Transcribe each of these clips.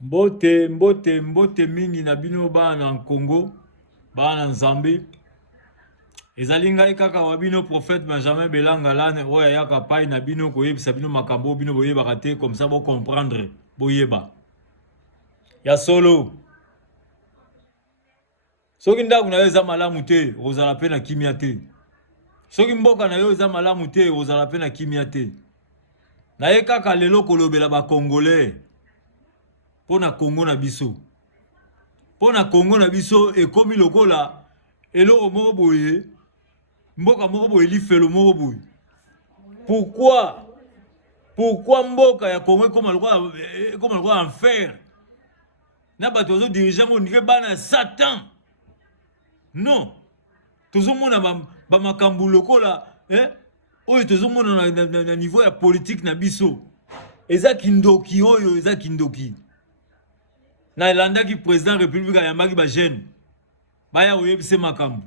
Mbote mingi na bino bana Congo, bana Nzambe. Ezali ngai kaka wa bino prophète Benjamin Belanga lane oya yaka pai na bino koyebisa bino makambo bino boyeba te comme ça bo comprendre boyeba. Ya solo. Soki ndaku na yo eza malamu te, ozala pe na kimia te. Soki mboka na yo eza malamu te, ozala pe na kimia te. Na ye kaka lelo kolobela ba Congolais. Pona Congo na biso. Pona Congo na biso ekomi lokola eloko moko boye. Mboka moko boye lifelo moko boye. Pourquoi mboka ya Congo ekoma lokola enfer? Na bato ozo dirigeant ngo ndike bana Satan. Non. Tozomona ba makambu lokola oyo tozomona na niveau ya politique na biso. Eza kindoki oyo eza kindoki. Na elandaki président république ya maki ba jeune. Baya oyebise makambu.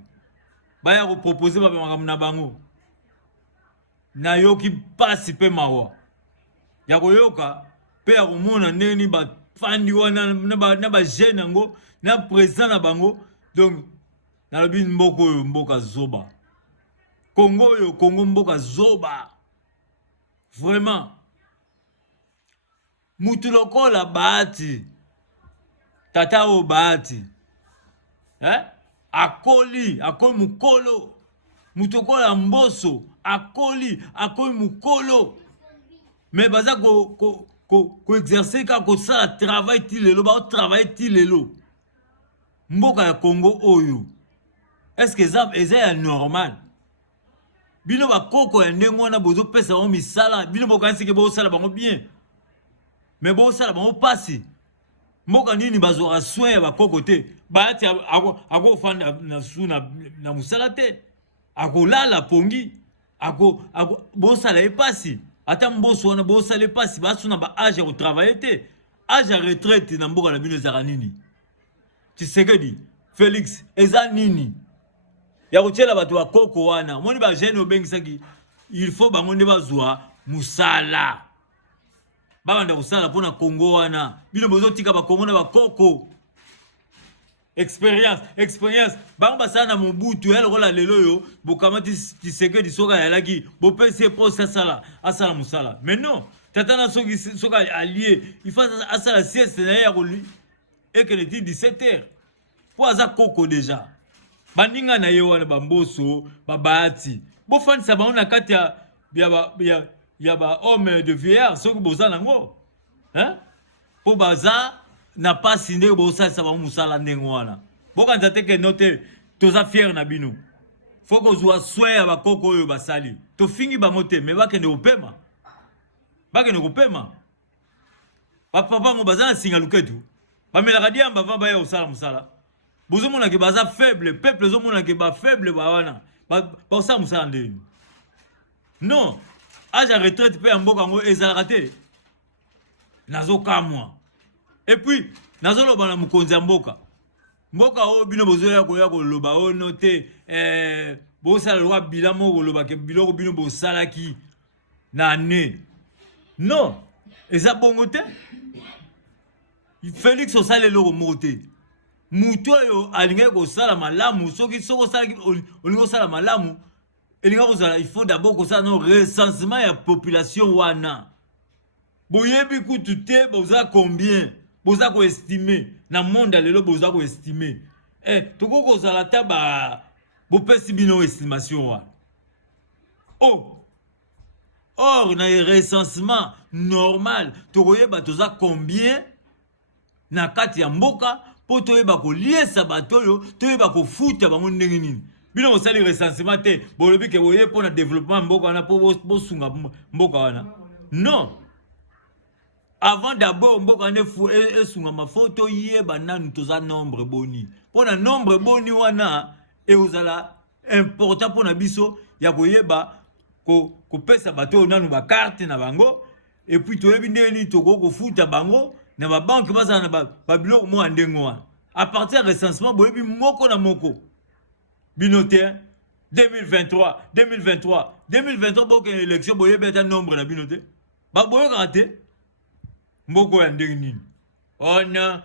Baya ko proposer ba makambu na bango. Na yoki pasi pe mawa. Ya koyoka pe ya komona ndeni ba fandi wana na ba jeune yango na président na bango. Donc na lobi mboko oyo mboka zoba. Congo oyo Congo mboka zoba. Vraiment. Mutu lokola Bahati. Tata o Bahati. Akoli mukolo. Mutu lokola Mboso. Akoli mukolo. Mais baza ko exercer ka ko sa travail ti lelo ba travail ti lelo. Mboka ya Congo oyo. Est-ce que ça est normal? Bino ba koko ya ndengo na bozo pesa o misala, bino bokanisi ke bo sala bango bien. Mais bo sala bango pasi. Mboka nini bazora soin ba koko te. Bahati ako fanda na suna na musala te. Ako lala pongi. Ako bo sala e pasi. Ata mboso wana bo sala e pasi ba suna ba âge au travailler te. Âge à retraite na mboka na bino zara nini. Tshisekedi, Félix, eza nini? Ya kotiela bato wa koko wana. Moni ba jeune obengisaki il faut bango nde bazwa musala. Babanda kusala pona Congo wana. Bino bozo tika ba Congo na ba koko. Expérience. Bango basala na Mobutu ya lokola lelo yo bokamati Tshisekedi soka ya laki bo pese poste asala musala. Mais non, tata na soka allié, il faut asala sieste na ya ko lui et que le 17h. Pour aza koko déjà. Baninga na ye wana bamboso babati bo fanisa bango na kati ya ba homme de vieillard soki boza nango po baza na pasi ndenge bosalisa bango musala ndenge wana bokanza te ke note toza fier na bino fo kozwa soin ya bakoko oyo basali tofingi bango te me bakende kopema bapapa bango baza na singa luketu bamelaka diamba vamba ya kosala musala. Bozo mona ke baza faible, peuple zo mona ke ba faible ba wana. Ba osa musala ndeni. Non, âge à retraite pe mboka ngo ezalaka te. Nazo kamwa. Et puis, nazo loba na mukonzi ya mboka. Mboka o bino bozo ya ko loba o note bo sala lwa bilamo ko loba ke biloko bino bo salaki na ne. Non, eza bongo te. Félix osale loko mote. Mutu oyo alinga ko sala malamu soki soko sala olingo sala malamu elinga ko sala il faut d'abord ko sala no recensement ya population wana boyebi kutu te boza combien boza ko estimer na monde lelo boza ko estimer toko ko sala taba bo pesi bino estimation wa or na recensement normal toko yeba toza combien na kati ya mboka po toyeba ko liesa batoyo toyeba ko futa bango ndenge nini bino osali recensement te bolobi ke boye pona développement mboka wana po bosunga mboka wana non avant d'abord mboka ne fu esunga mafoto yeba nanu toza nombre boni pona nombre boni wana eozala important pona biso ya koyeba ko pesa batoyo nanu ba carte na bango et puis toyebi ndenge nini toko futa bango na ba banque baza na ba biloko mo andengo wana à partir du recensement boyebi moko na moko binote 2023 boke élection boyebi ta nombre na binote ba boyoka te mboko ya ndenge nini on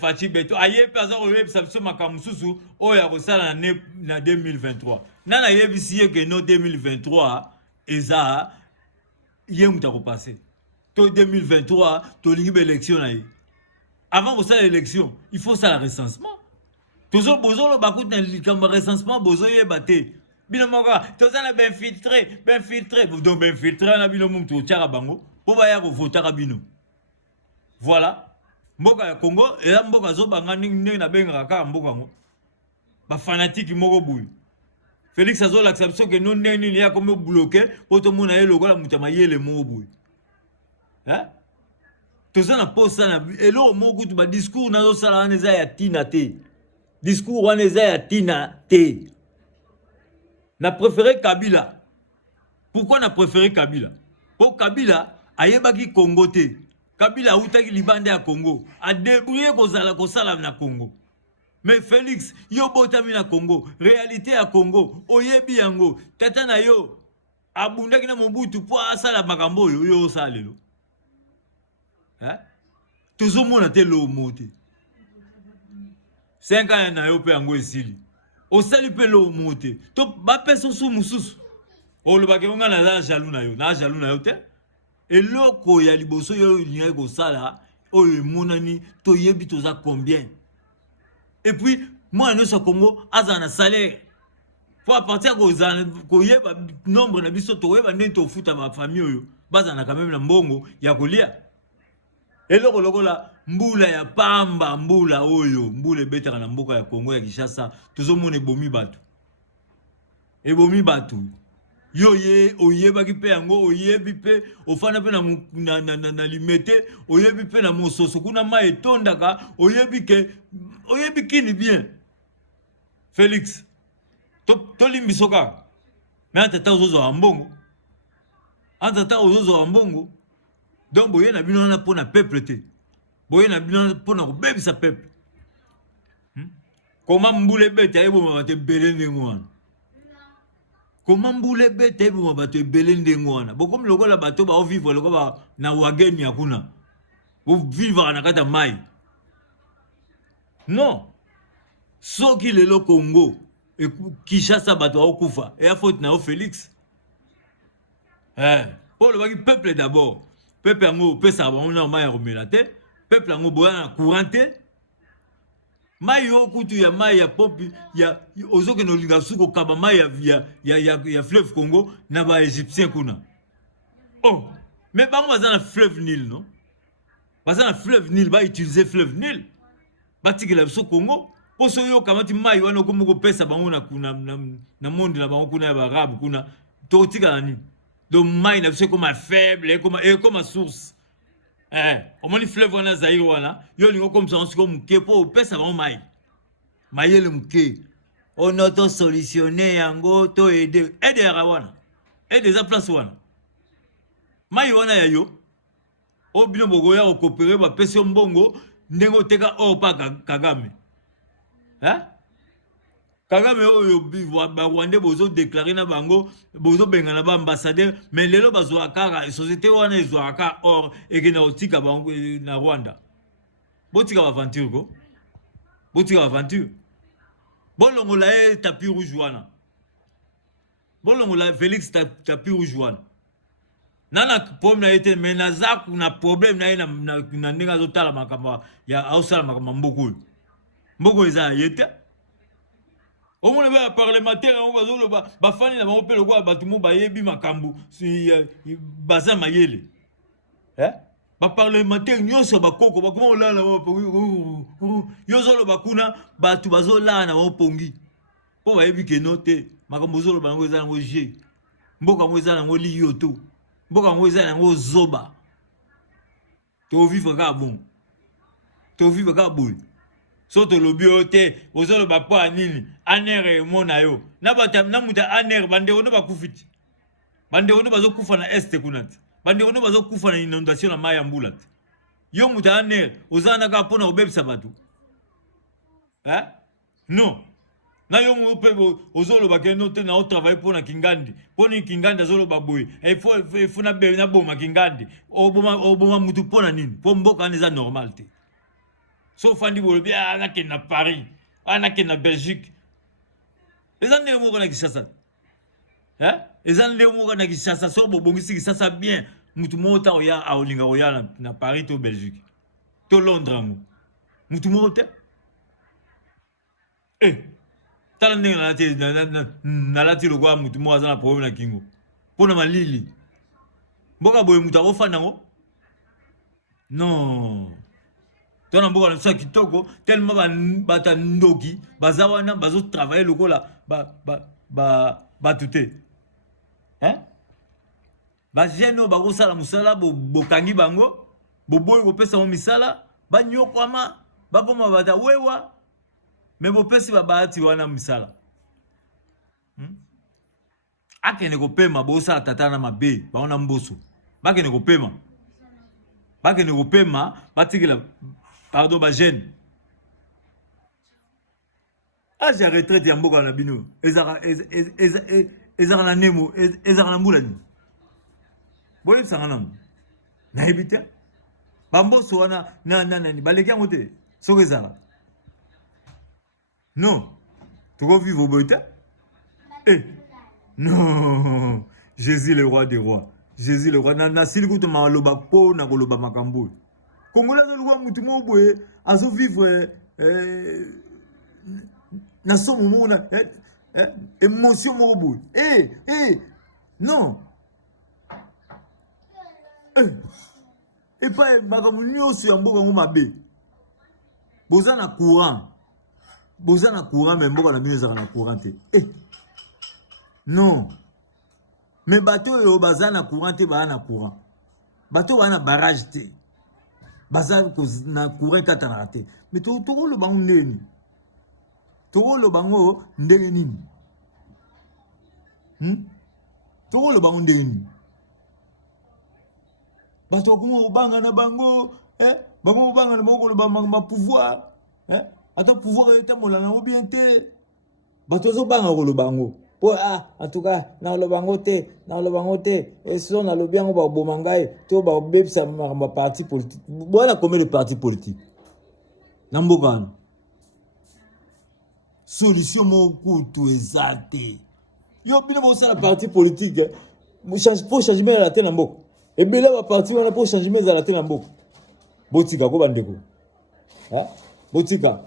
Fati Beto aye pesa oye pesa makamususu oya kosala na 2023 nana yebisi que no 2023 eza ye muta ko passer to 2023 to lingi élection na ye avant que ça l'élection il faut ça le recensement toujours bozo lo bakut na likambo recensement bozo ye baté bino moka to ça na ben filtré donc ben filtré na bino mum to tiara bango po ba ya ko votera bino voilà mboka ya Congo et là mboka zo banga ningi na benga ka mboka ngo ba fanatique moko buyu Félix azo l'acception que non neni ya comme bloqué pour tout monde aye lokola mutama yele mo buyu hein tout ça na posa na elo moko tu ba discours na zo sala na za ya tina te discours wana eza ya tina te na préféré Kabila. Pourquoi na préféré Kabila? Pour Kabila ayebaki Congo te. Kabila outaki libande ya Congo a débrouillé kosala na Congo. Mais Félix yo botami na Congo, réalité ya Congo oyebi yango tata na yo abundaki na Mobutu po asala makambo yo salelo. Hein? Toujours mona te lo mote. 5 ans na yo pe yango esili. O sali pe lo mote. To ba peso su mususu. O lo bakenga na jaloux na yo te. Eloko ya liboso yo linga ko sala o monani to yebi to za combien. Et puis moi no so Congo azana salaire. Pour à partir ko yeba nombre na biso to yeba ndento futa ba famille yo. Bazana quand même na mbongo ya kolia. Eloko lokola mbula ya pamba mbula oyo mbula betaka na mboka ya Congo ya Kinshasa tozomona ebomi batu yo ye oyeba ki pe yango oyebi pe ofana pe na limete oyebi pe na mososo kuna ma etondaka oyebi kini bien Félix to limbisoka mais atata ozozo ambongo donc boye na bino na pona peuple te boye na bino pona ko bebisa peuple comment mbule bete ayebo mabate belende ngwana comment mbule bete ayebo mabate belende ngwana bokomi lokola bato ba vivre lokola na wageni yakuna bo vivre na kata mai non soki lelo Congo et Kinshasa bato okufa et a faute na Félix pour le peuple d'abord peuple yango pesa bango mai romela te peuple yango boya na courante mai yo kutu ya mai ya popi ya ozoke no linga suko kaba mai ya fleuve Congo na ba égyptien kuna oh mais bango bazana fleuve Nil non bazana fleuve Nil ba utiliser fleuve Nil batikela biso Congo poso yo kamati mai wana ko moko pesa bango na monde na bango kuna ya barabu kuna to tika nani. Donc, mai na biso comme faible comme source. Au moins, le fleuve wana Zaïre wana, yo lingo comme ça, on se comme kepo, pesa ba mai. Mai le mke. On auto solutionner yango to aider rawana. Aider za place wana. Mai wana ya yo. O bino bogo ya coopérer ba pesa mbongo ndengo teka o pa Kagame. Kagame oyo ba Rwanda bozo déclarer na bango bozo benga na ba ambassadeur mais lelo bazo akara société wana ezo aka or ekena otika bango na Rwanda botika aventure ko botika aventure bolongo la tapis rouge wana bolongo la Félix tapis rouge wana nana problème na été mais nazaku na problème na ndinga zotala makamba ya ausala makamba mboko eza yete. Au moins les parlementaires on va zolo ba fani na ba pelo kwa batumo ba yebi makambu si baza mayele ba parlementaire nyoso ba koko ba kuma olala yo zolo ba kuna batu bazola na opongi po ba yebi ke note makambu zolo ba ngo za ngo je mboka ngo za ngo liyoto mboka ngo za ngo zoba to vivre ka bon soto lobiote ozolo ba po anini anere mona yo na bata na muta anere bande ono bakufiti bande ono bazokufa na este kunati bande ono bazokufa na inondation na maya mbulat yo muta anere ozana ka pona obebisa batu non na yo mpe ozolo bakeno te na o travailler pona Kingandi poni Kingandi azolo baboy il faut na be na boma Kingandi oboma mutu pona nini po mboka neza normal te Sauf Fandi Bolobi, on a qui na Paris, on a qui na Belgique. Les gens ne m'ont pas dit ça. Hein? Les gens ne m'ont pas dit ça. So bobongisi ça bien. Mutu mota oya a olinga oya na Paris to Belgique. To Londres mo. Mutu mota. Tala ndenge na lati lo kwa mutu mo azana problème na kingo. Pona malili. Mboka boye mutu akofanda ngo. Non. Tona mboka na sa kitoko tellement bata ndoki bazawana bazo travailler lokola ba tuté. Hein? Ba jeno ba kosala musala bokangi bango boboy ko pesa mo misala ba nyokama ba koma bata wewa me bo pesi ba baati wana misala. Akene ko pema bo sala tatana mabe ba ona mboso. Bakene ko pema. Bakene ko pema batikila pardon ba jeune. Ah j'ai retraité ya mboka na bino. Ezara na nemo ezara na mbulani. Boli sangana. Na ebite. Bamboso wana na baleki yango te. Soki ezala. Non. Tu vas vivre au boite? Non. Jésus le roi des rois. Jésus le roi. Na silikuto maloba po na koloba makambo. Kongola zo lwa mutu mo boye azo vivre na somo mo na émotion mo boye. Non. Et pas makambo nyonso ya mboka ngo mabe. Boza na courant. Boza na courant mais mboka na bino ezaka na courant te. Non. Mais bateau yo baza na courant te ba na courant. Bateau ba na barrage te. Baza na courant katana te. Mais to lo bango ndeni. To lo bango ndenge nini? To lo bango ndenge nini? Bateau kuma obanga na bango, bango obanga na bango lo ba pouvoir, ata pouvoir eta molana o bien te. Bateau zo banga ko lo bango. En tout cas, dans le bangote, et si on a le bien, on va au Bomangaï, tout va au bébé, ça m'a parti politique. Voilà combien de partis politiques. Nambogan. Solution, mon coup, tout exalté. Yo, bien, on a la parti politique. Pour changer la tête en bok. Et bien là, la parti, on a pour changer la tête en bok. Botika, quoi, bandeko. Botika.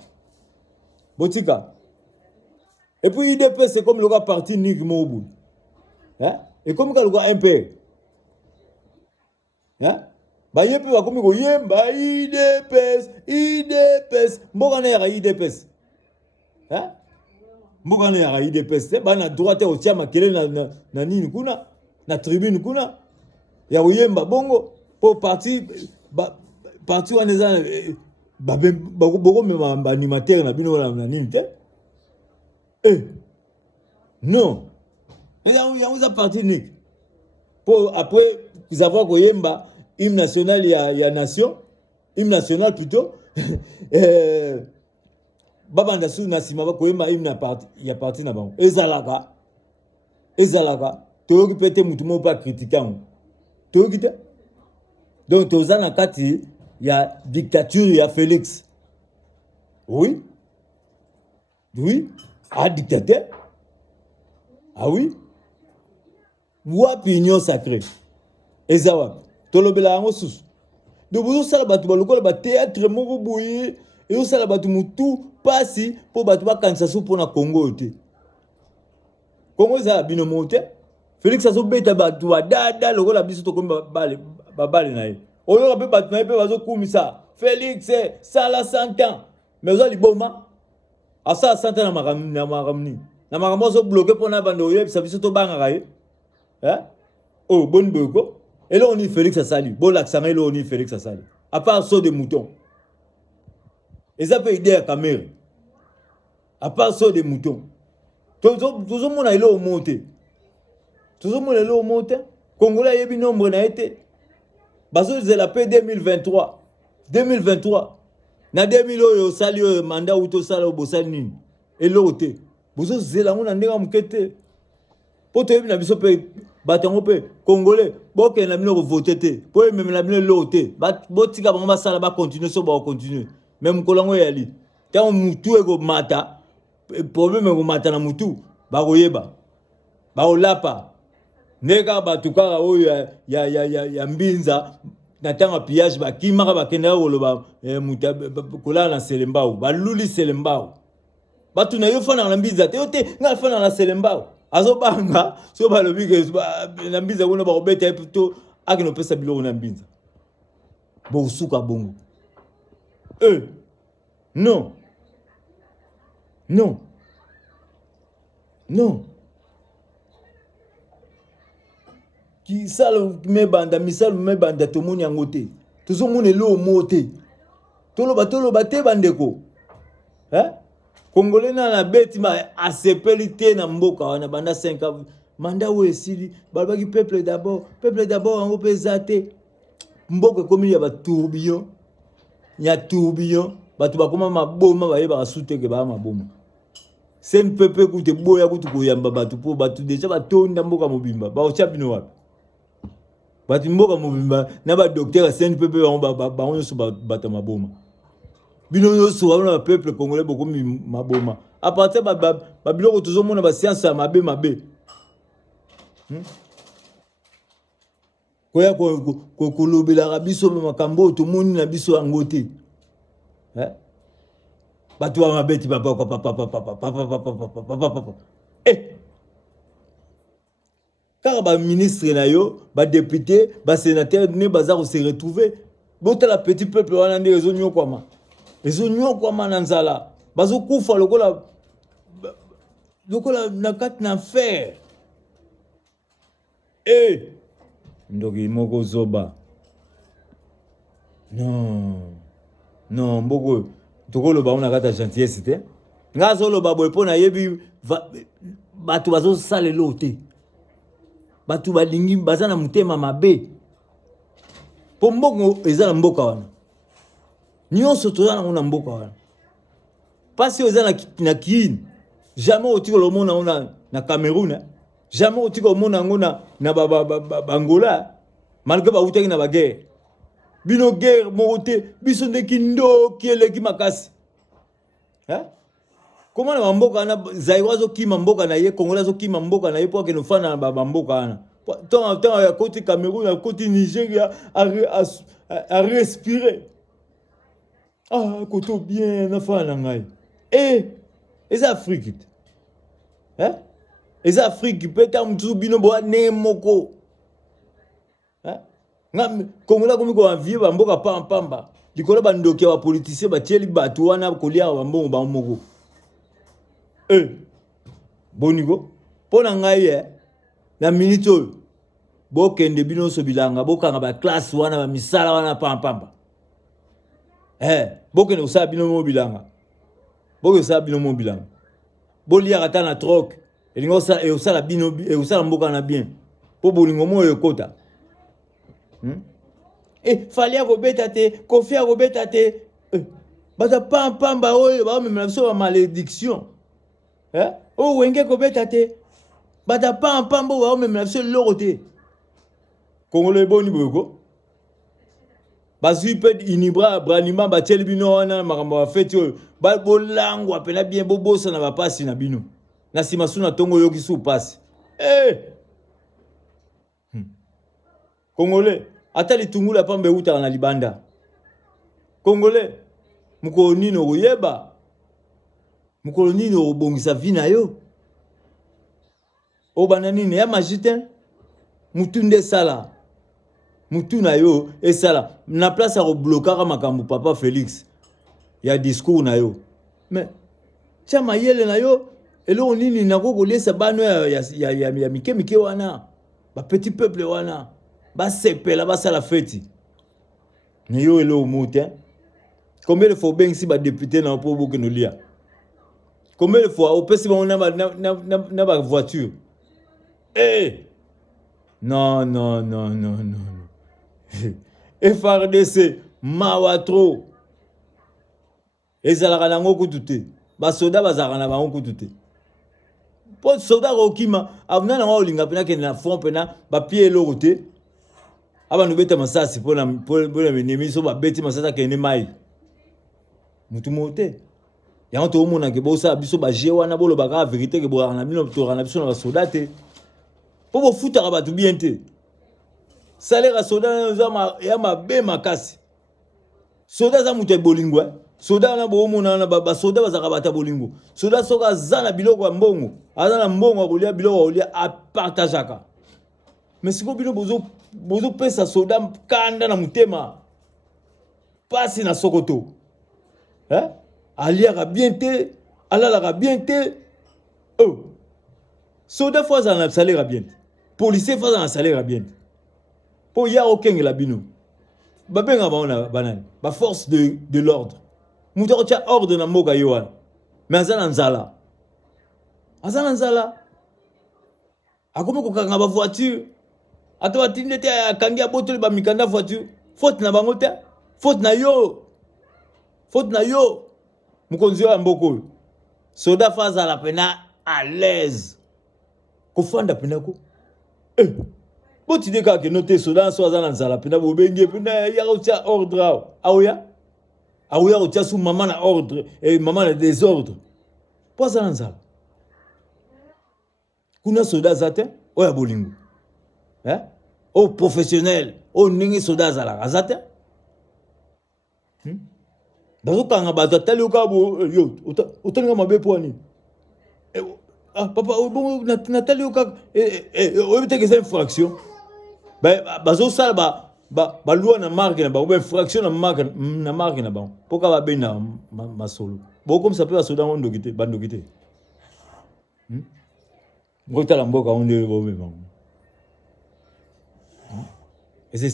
Et puis IDP c'est comme le gars parti Nick Mobu. Et comme le gars MP. Bah yepi va comme go yemba IDPS. Mboka na ya IDPS. Mboka na ya IDPS. Ba na droite au chama kele na nini kuna na tribune kuna. Ya yemba bongo pour parti parti waneza ba boko me animateur na bino na nini te. Non. Il y a parti Nick. Pour après savoir que Yemba, hymne national, il y a nation. Hymne national plutôt. Babanda sou nasima ko Yemba hymne il y a parti na bango. Ezalaka. Toyoki pete mutu mo pas critiquer ngo. Toyoki te. Donc tozana kati il y a dictature, il y a Félix. Oui. Dictateur. Ah oui? Wapi union sacrée. Ezawa. Tolobela yango susu. De bozo sala batu baloko ba théâtre moko boye. Et au sala batu mutu pasi po batu ba kanisa so pona Congo te. Congo za bino mote. Félix azo beta batu dada loko la biso to komba bale na ye. Oyo ka pe batu na ye pe bazo kumisa. Félix sala 100 ans. Mais oza liboma. Asa 100 ans na makamni. Na makambo so bloqué pona bando ye bisa biso to banga kaye. Oh bonne beko. Et là on dit Félix Asali. Bon l'accent là on dit Félix Asali. À part saut de mouton. Et ça peut aider à caméra. À part saut de mouton. Tout le monde a eu au monté. Tout le monde a eu au monté. Congolais yebi nombre na été. Baso c'est la paix 2023. 2023. Na 2000 yo sali mandat ou to sala bosali nini. Et l'autre. Bozo zela ngona ndeka mukete. Poto yebi na biso pe batango pe congolais boke na bino voter te. Po même na bino l'autre. Botika bango ba sala ba continuer so ba continuer. même kolango yali tant mutu ego mata problème ego mata na mutu ba koyeba ba olapa neka batukaka oyo ya mbinza na tanga pillage bakimaka bakendaka koloba mutu kolala na selembao baluli selembao batu na yo fana na mbinza te yo te nga fana na selembao azobanga so balobi ke na mbinza kuna bakobeta to akino pesa biloko na mbinza bosuka bongo non non non ki sala mebanda misala mebanda tomoni yango te tozomona elo mote toloba te bandeko Congolais na beti ma asepeli te na mboka wana banda 5 ans manda oyo esili balobaki peuple d'abord yango mpe eza te mboka ekomi ya batourbillon bato bakoma maboma bayebaka su te ke baya maboma sen pepe kute boya kutu koyamba bato mpo bato deja batonda mboka mobimba baotya bino wapi bato mboka mobimba na badokter ya sen pepe bango nyonso bato maboma bino nyonso wana ba peuple congolais bokomi maboma a partir babiloko tozomona basianse ya mabe koya kolobelaka biso makambo oyo tomoni na biso yango te bato ba mabeti kaka baministre na yo badepute basénateur ne baza kose retrouver botala petit peuple wana nde ezonyokwama na nzala bazokufa lokola na kati na fer ndoki moko zoba non mboko tokoloba ona kata gentillesse te nga azoloba boye mpo nayebi bato bazosalela te bato balingi baza na motema mabe mpo mboko eza na mboka wana nyonso toza nango na mboka wana pasi oyo eza na kiini jamais otika lomona yango na Cameroun jamais otika omona yango na bangola malgré bautaki na baguerre bino guerre moko te biso ndeki ndoki eleki makasi koma na bamboka wana zaire azokima mboka na ye kongola azokima mboka na ye mpo akende ofanda na bamboka wana ntango ya koti Cameroun ya koti Nigeria a respire koto bien nafana na ngai eza Afrique eza Afrique mpe ta mosusu bino boa ne moko kongola komi koanvie bamboka pampamba likolo bandoki ya bapolitisien batieli bato wana kolia bambongo bango moko boniko mpo na ngai na minute oyo bokende bino nyonso bilanga bokanga baklasse wana bamisala wana pampamba bokende kosala bino mo bilanga boliaka ata na troke elingi osala mboka na bien mpo bolingo mo oyo ekota fali akobeta te kofi akobeta te bato pampamba oyo baomemela biso bamalédiction oyo wenge kobeta te bato pampamba oyo baomemela biso eloko te kongolo eboni boyoko bazwi mpe inibra branima batieli bino wana makambo ya feti oyo bolangwa pena bien bobosana bapasi na bino na nsima su na ntongo oyoki su pasi Congolais ata litungula pamba eutaka na libanda Congolais mukolo nini okoyeba mukolo nini okobongisa vi na yo obanda nini ya magi te mutu nde esala mutu na yo esala na place ya koblokaka makambo papa Félix ya discours na yo mais tia mayele na yo eloko nini nako kolesa bano ya mike wana ba petit peuple wana basepela basala feti ni yo eloko mote combien de fois bengisi ba député na po boke no lia combien de fois opesi ba na ba voiture non FRDC mawatro ezalaka nango kutu te basoda bazalaka na bango kutu te po soda kokima avuna nango olinga pena kende na front pena bapie eloko te abanu beta masasi pona menemi so babeti masasi kende mai mutu mote yango to mona ke bosa biso ba jewana bolo baka vérité ke bo na bino to na biso na basoda te po bo futaka batu bien te salaire soda ya mabe makasi soda za mutu bolingo soda na bo mona na ba soda bazaka bata bolingo soda soka zana biloko ya mbongo azana mbongo akolia biloko akolia a partageaka mais siko bino bozo pesa soda kanda na mutema pasi na sokoto hein aliaka bien te alalaka bien te oh soda fois na salaire bien policier fois na salaire bien po ya okengela bino babenga baona banani ba force de l'ordre mutu akotia ordre na mboka yo wana mais azana nzala akomi kokanga ba voiture ata batindi te akangi abotoli bamikanda voiture faute na bango te faute na yo mokonzi oyo ya mboka oyo soda fa azala pena à l'aise kofanda pena ko botide kaka keno te soda so aza na nzala pena bobenge pena ya kotia ordre aoya kotia su mama na ordre mama na désordre po aza na nzala kuna soda aza te oyo ya bolingo oyo professionnel oyo ndenge soda azalaka aza te bazokanga bato atali yoka yo otalinga mabe po ani papa natali yoka oyebi teke eza infraction bazosala balwa na marke na bango bainfraction na marke na bango mpoka babenda masolo bokomisa mpe basoda ngo bandoki te ngotala mboka ngo nde bomema ngo eza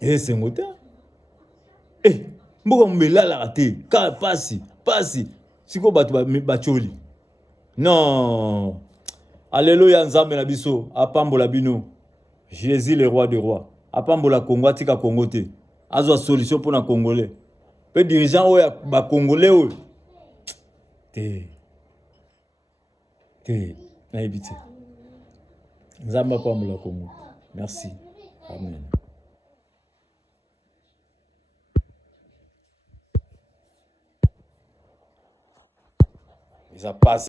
esengo te mboka mobelalaka te ka pasi siko bato bacholi non alleluya nzambe na biso apambola bino Jésus le roi des rois apambola Congo atika Congo te azwa solution pour na congolais pe dirigeant oyo ba congolais oyo te na ebite nzambe apambola Congo merci amen. Ça passe.